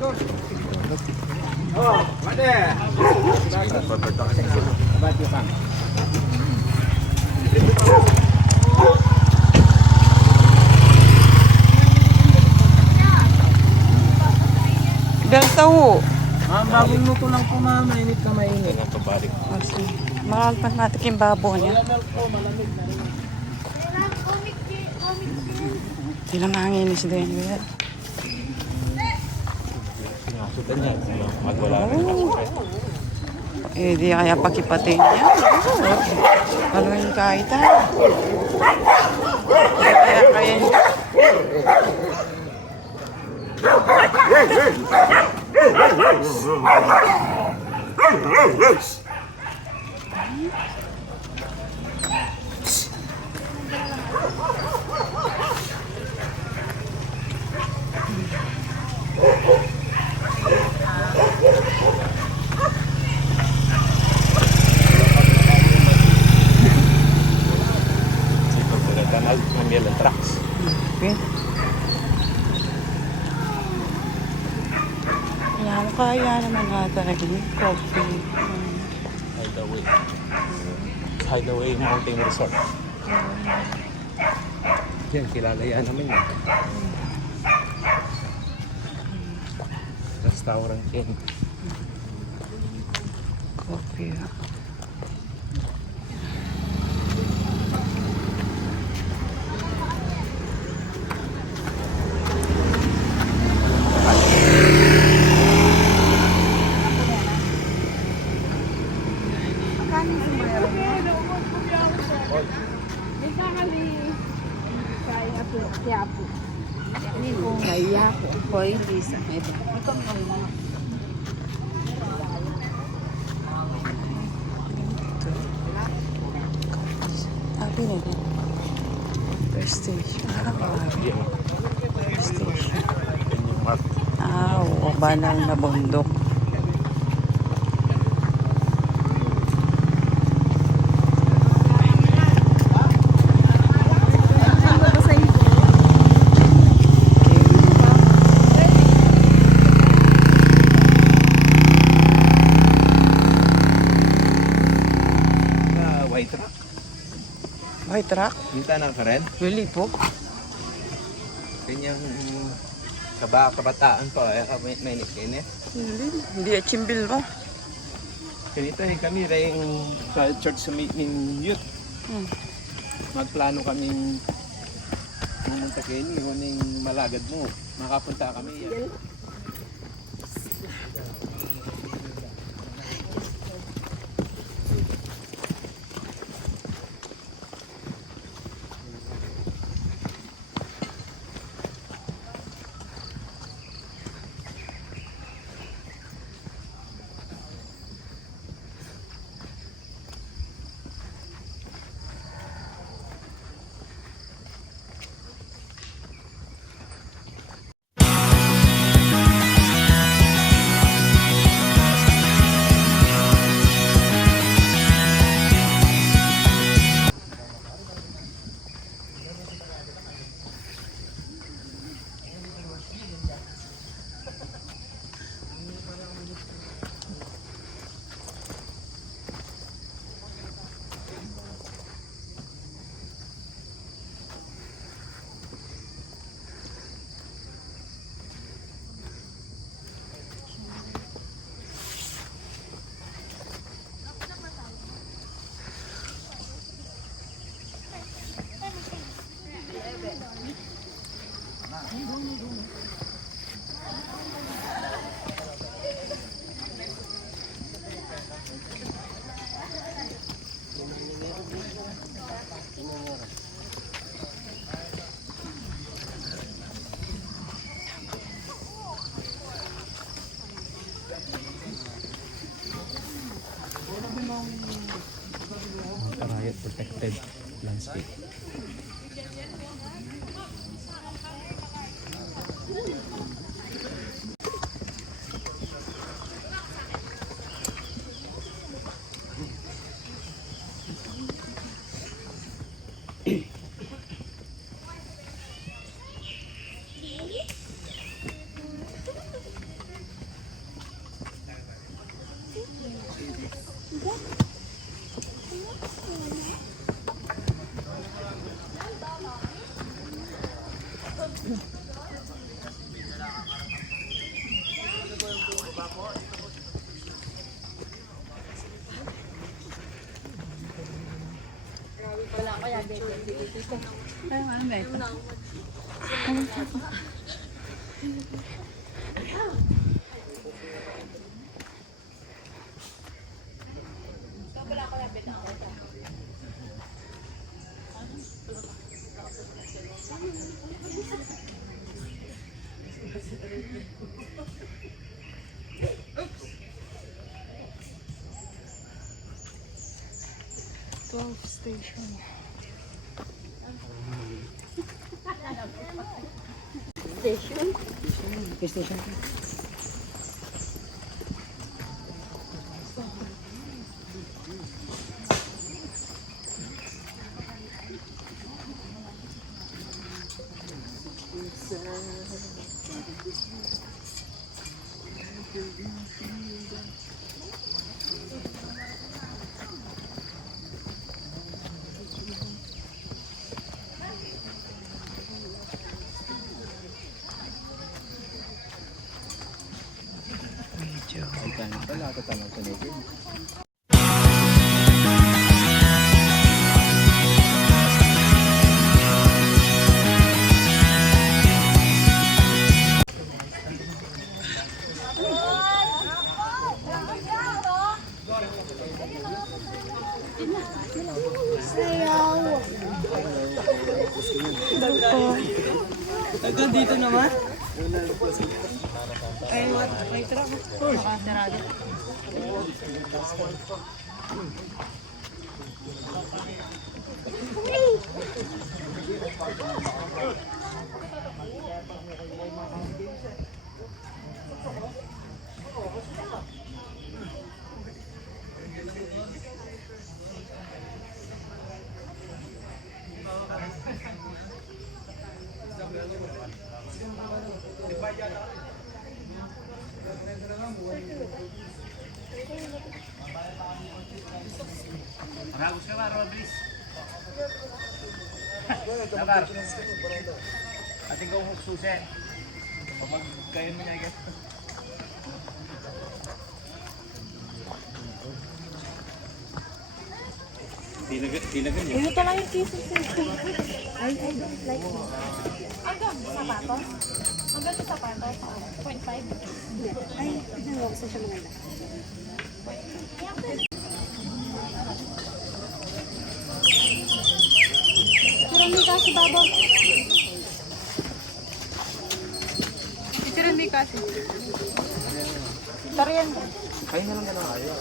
Oh, ada. Batu bang. Ilang tawo? Bagong luto lang po ma'am, mainit ka mainit. Mahal pa natin yung babo niya. Hindi na manginis din. Eh, di kaya pakipatin niya. Ano yung kahit ha? Kaya niya. Okay. Yan, kaya naman natin yung coffee. Hideaway Mountain Resort. Yan, kilala yan naman yun. Restaurant yan. Coffee. Kaya po. Hoy, Lisa. Happy na din. First station. First station. Oo, banal na bundok. White Rock. White Rock? Minta na ka rin. Really po? Kanyang kabataan pa. Mainit kayo Hindi at chimbil mo. Ganito kami rin sa church in youth. Magplano kami pumunta kayo ni kuning malagad mo. Makapunta kami yan. Riot protected landscape. Medyo. Ay, kanin pala. Tatanong sa naked. Hanggang dito naman? Ay, may truck. Nakasarado. Maragos ka ba, Rodris? Sabar. Ating kong susi. Pag kayo mo niya, guys. Tinagan niya. Ito lang yung kisses. I don't like it. Hanggang sapatos? Hanggang sa sapatos? 0.5? Ay, ito lang. Saan siya maganda? Marami kasi babaw. Teacher, hindi kasi. Tariyan. Kain na lang ka na kayo.